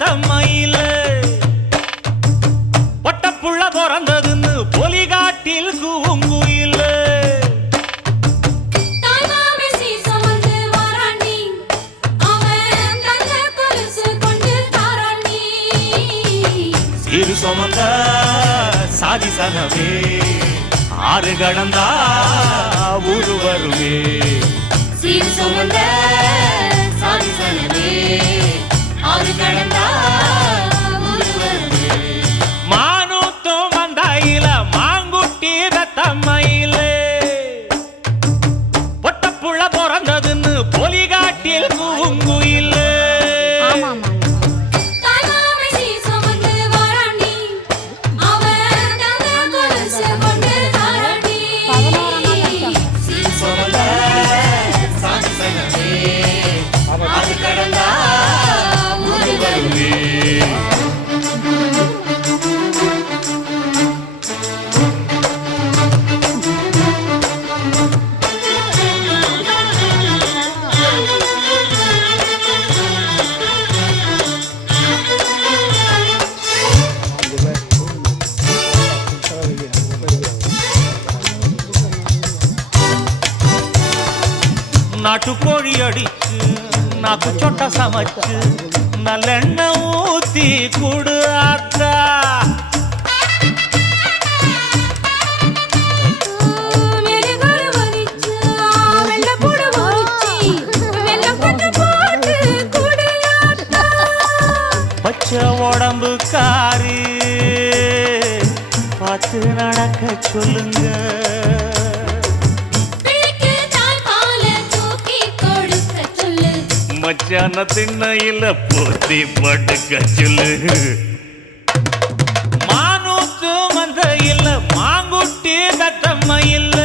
தம்மையில பொட்டப்புள்ள பிறந்ததுன்னு பொலிகாட்டில் கூங்குயில சீரு சுமந்த சாதி சனவே ஆறு கடந்தா ஊரு வருவே சீரு சுமந்த சாதி சனவே ஆறு கடந்தா ஊரு வருவே மானூத்தும் வந்தாயில மாங்குட்டி தம்மையில பொட்டப்புள்ள பிறந்ததுன்னு பொலிகாட்டில் கூங்குயில நாட்டுக்கோழி அடிச்சு நாக்கு சொட்ட சமைச்சு நல்லெண்ணெய் ஊத்தி குடு ஆத்தா பச்சை உடம்பு காரி பார்த்து நடக்க சொல்லுங்க மச்சான திண்ணையில போத்தி படுக்க சொல்லு மானூத்து மந்த இல்ல மாங்குட்டி தத்தம்ம இல்ல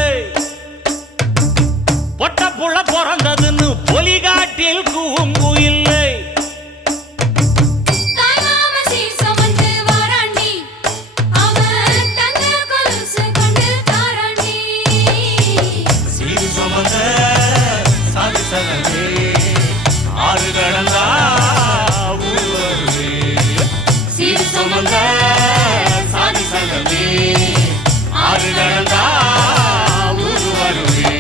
பொட்ட புள்ள பிறந்ததுன்னு பொலிகாட்டில் கூங்கு இல்லை சீரு சுமந்த சாதி சனவே ஆறு கடந்தா ஊரு வருவே சீரு சுமந்த சாதி சனவே ஆறு கடந்தா ஊரு வருவே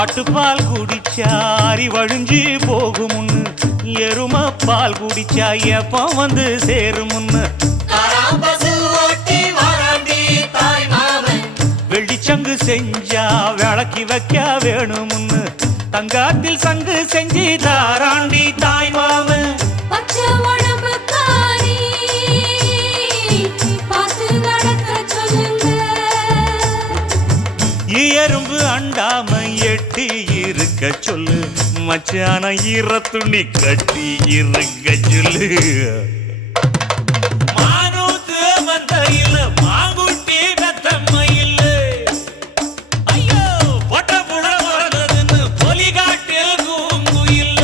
ஆட்டுப்பால் குடிச்சா அரி வழிஞ்சி போகுமுன்னு எரும பால் குடிச்சா எப்ப வந்து சேருமுன்னு வெள்ளிச்சங்கு செஞ்சா விளக்கி வைக்க வேணுமுன்னு தங்காத்தில் சங்கு செஞ்சு தாராண்டி தாய் மாமன் எறும்பு அண்டாம எட்டி இருக்க சொல்லு மச்சான ஈர துணி கட்டி இருக்க சொல்லு மானூத்து மந்த இல்ல மாங்குட்டி தத்தம்ம இல்ல ஐயோ பொட்ட புள்ள பிறந்ததுன்னு பொலிகாட்டில் கூங்கு இல்ல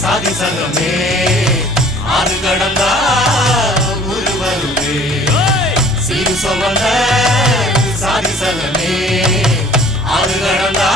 சாதி சனமே ஆறு கடந்தா ஊரு வருவே சீரு சுமந்த சாதி சனமே ஆறு கடந்தா